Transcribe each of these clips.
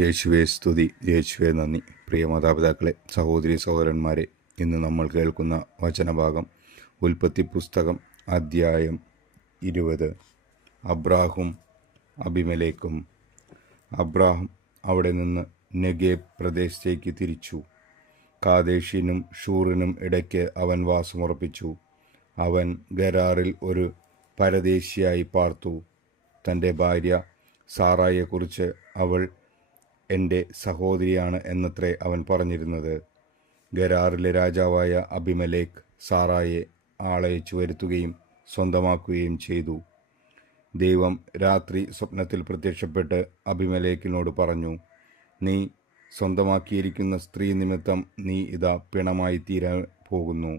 യേശുവേ സ്തുതി, യേശുവേ നന്ദി. പ്രിയ മാതാപിതാക്കളെ, സഹോദരി സഹോദരന്മാരെ, ഇന്ന് നമ്മൾ കേൾക്കുന്ന വചനഭാഗം ഉൽപ്പത്തി പുസ്തകം അധ്യായം 20. അബ്രാഹും അബിമേലെക്കും. അബ്രാഹം അവിടെ നിന്ന് നെഗേബ് പ്രദേശത്തേക്ക് തിരിച്ചു. കാദേശിനും ഷൂറിനും ഇടയ്ക്ക് അവൻ വാസമുറപ്പിച്ചു. അവൻ ഗരാറിൽ ഒരു പരദേശിയായി പാർത്തു. തൻ്റെ ഭാര്യ സാറായെക്കുറിച്ച് അവൾ എൻ്റെ സഹോദരിയാണ് എന്നത്രേ അവൻ പറഞ്ഞിരുന്നത്. ഗരാറിലെ രാജാവായ അബിമേലെക്ക് സാറായെ ആളയച്ചു വരുത്തുകയും സ്വന്തമാക്കുകയും ചെയ്തു. ദൈവം രാത്രി സ്വപ്നത്തിൽ പ്രത്യക്ഷപ്പെട്ട് അബിമേലെക്കിനോട് പറഞ്ഞു, നീ സ്വന്തമാക്കിയിരിക്കുന്ന സ്ത്രീ നിമിത്തം നീ ഇതാ പിണമായി തീരാൻ പോകുന്നു.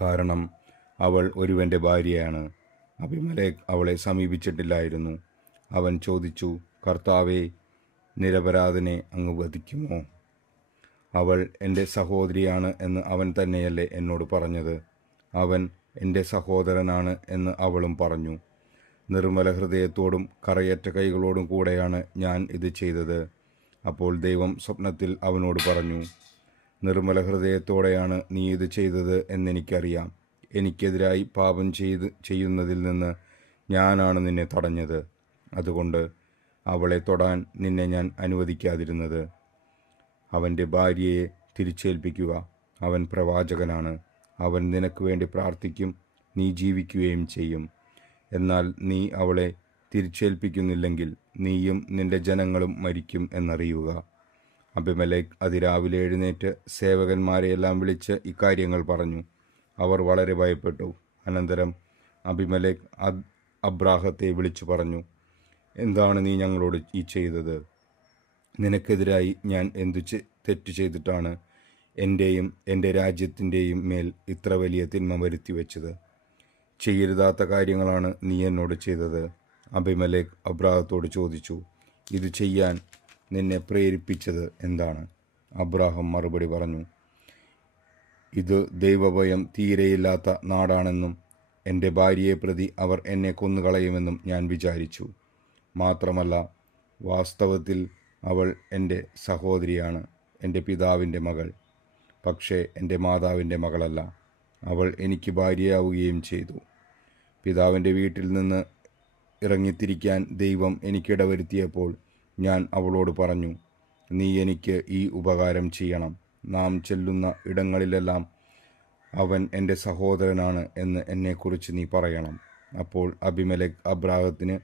കാരണം അവൾ ഒരുവൻ്റെ ഭാര്യയാണ്. അബിമേലെക്ക് അവളെ സമീപിച്ചിട്ടില്ലായിരുന്നു. അവൻ ചോദിച്ചു, കർത്താവേ, നിരപരാധനെ അങ്ങ് വധിക്കുമോ? അവൾ എൻ്റെ സഹോദരിയാണ് എന്ന് അവൻ തന്നെയല്ലേ എന്നോട് പറഞ്ഞത്? അവൻ എൻ്റെ സഹോദരനാണ് എന്ന് അവളും പറഞ്ഞു. നിർമ്മല ഹൃദയത്തോടും കറയറ്റ കൈകളോടും കൂടെയാണ് ഞാൻ ഇത് ചെയ്തത്. അപ്പോൾ ദൈവം സ്വപ്നത്തിൽ അവനോട് പറഞ്ഞു, നിർമ്മല ഹൃദയത്തോടെയാണ് നീ ഇത് ചെയ്തത് എന്നെനിക്കറിയാം. എനിക്കെതിരായി പാപം ചെയ്യുന്നതിൽ നിന്ന് ഞാനാണ് നിന്നെ തടഞ്ഞത്. അതുകൊണ്ട് അവളെ തൊടാൻ നിന്നെ ഞാൻ അനുവദിക്കാതിരുന്നത്. അവൻ്റെ ഭാര്യയെ തിരിച്ചേൽപ്പിക്കുക. അവൻ പ്രവാചകനാണ്. അവൻ നിനക്ക് വേണ്ടി പ്രാർത്ഥിക്കും, നീ ജീവിക്കുകയും ചെയ്യും. എന്നാൽ നീ അവളെ തിരിച്ചേൽപ്പിക്കുന്നില്ലെങ്കിൽ നീയും നിന്റെ ജനങ്ങളും മരിക്കും എന്നറിയുക. അബിമേലെക്ക് അതിരാവിലെ എഴുന്നേറ്റ് സേവകന്മാരെയെല്ലാം വിളിച്ച് ഇക്കാര്യങ്ങൾ പറഞ്ഞു. അവർ വളരെ ഭയപ്പെട്ടു. അനന്തരം അബിമേലെക്ക് അബ്രാഹത്തെ വിളിച്ചു പറഞ്ഞു, എന്താണ് നീ ഞങ്ങളോട് ഈ ചെയ്തത്? നിനക്കെതിരായി ഞാൻ എന്തു തെറ്റു ചെയ്തിട്ടാണ് എൻ്റെയും എൻ്റെ രാജ്യത്തിൻ്റെയും മേൽ ഇത്ര വലിയ തിന്മ വരുത്തി വെച്ചത്? ചെയ്യരുതാത്ത കാര്യങ്ങളാണ് നീ എന്നോട് ചെയ്തത്. അബിമേലെക്ക് അബ്രാഹത്തോട് ചോദിച്ചു, ഇത് ചെയ്യാൻ നിന്നെ പ്രേരിപ്പിച്ചത് എന്താണ്? അബ്രാഹം മറുപടി പറഞ്ഞു, ഇത് ദൈവഭയം തീരെയില്ലാത്ത നാടാണെന്നും എൻ്റെ ഭാര്യയെ പ്രതി അവർ എന്നെ കൊന്നുകളയുമെന്നും ഞാൻ വിചാരിച്ചു. മാത്രമല്ല, വാസ്തവത്തിൽ അവൾ എൻ്റെ സഹോദരിയാണ്, എൻ്റെ പിതാവിൻ്റെ മകൾ. പക്ഷേ എൻ്റെ മാതാവിൻ്റെ മകളല്ല. അവൾ എനിക്ക് ഭാര്യയാവുകയും ചെയ്തു. പിതാവിൻ്റെ വീട്ടിൽ നിന്ന് ഇറങ്ങിത്തിരിക്കാൻ ദൈവം എനിക്കിടവരുത്തിയപ്പോൾ ഞാൻ അവളോട് പറഞ്ഞു, നീ എനിക്ക് ഈ ഉപകാരം ചെയ്യണം. നാം ചെല്ലുന്ന ഇടങ്ങളിലെല്ലാം അവൻ എൻ്റെ സഹോദരനാണ് എന്ന് എന്നെക്കുറിച്ച് നീ പറയണം. അപ്പോൾ അബിമേലെക്ക് അബ്രാഹത്തിന്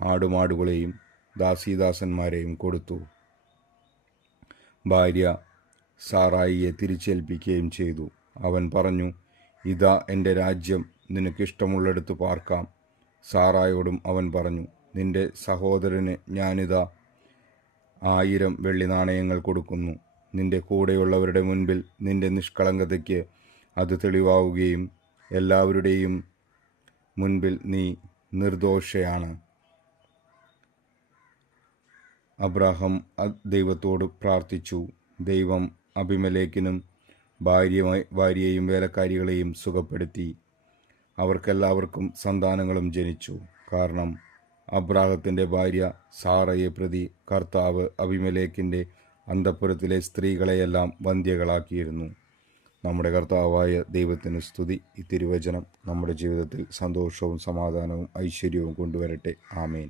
ആടുമാടുകളെയും ദാസീദാസന്മാരെയും കൊടുത്തു. ഭാര്യ സാറായിയെ തിരിച്ചേൽപ്പിക്കുകയും ചെയ്തു. അവൻ പറഞ്ഞു, ഇതാ എൻ്റെ രാജ്യം, നിനക്കിഷ്ടമുള്ളിടത്ത് പാർക്കാം. സാറായോടും അവൻ പറഞ്ഞു, നിന്റെ സഹോദരന് ഞാനിതാ 1000 വെള്ളി നാണയങ്ങൾ കൊടുക്കുന്നു. നിന്റെ കൂടെയുള്ളവരുടെ മുൻപിൽ നിന്റെ നിഷ്കളങ്കതയ്ക്ക് അത് തെളിവാവുകയും എല്ലാവരുടെയും മുൻപിൽ നീ നിർദോഷയാണ്. അബ്രാഹാം ദൈവത്തോട് പ്രാർത്ഥിച്ചു. ദൈവം അബിമേലെക്കിനും ഭാര്യയെയും വേലക്കാരികളെയും സുഖപ്പെടുത്തി. അവർക്കെല്ലാവർക്കും സന്താനങ്ങളും ജനിച്ചു. കാരണം അബ്രാഹത്തിൻ്റെ ഭാര്യ സാറയെ പ്രതി കർത്താവ് അബിമേലെക്കിൻ്റെ അന്തഃപുരത്തിലെ സ്ത്രീകളെയെല്ലാം വന്ധ്യകളാക്കിയിരുന്നു. നമ്മുടെ കർത്താവായ ദൈവത്തിന് സ്തുതി. ഈ തിരുവചനം നമ്മുടെ ജീവിതത്തിൽ സന്തോഷവും സമാധാനവും ഐശ്വര്യവും കൊണ്ടുവരട്ടെ. ആമേൻ.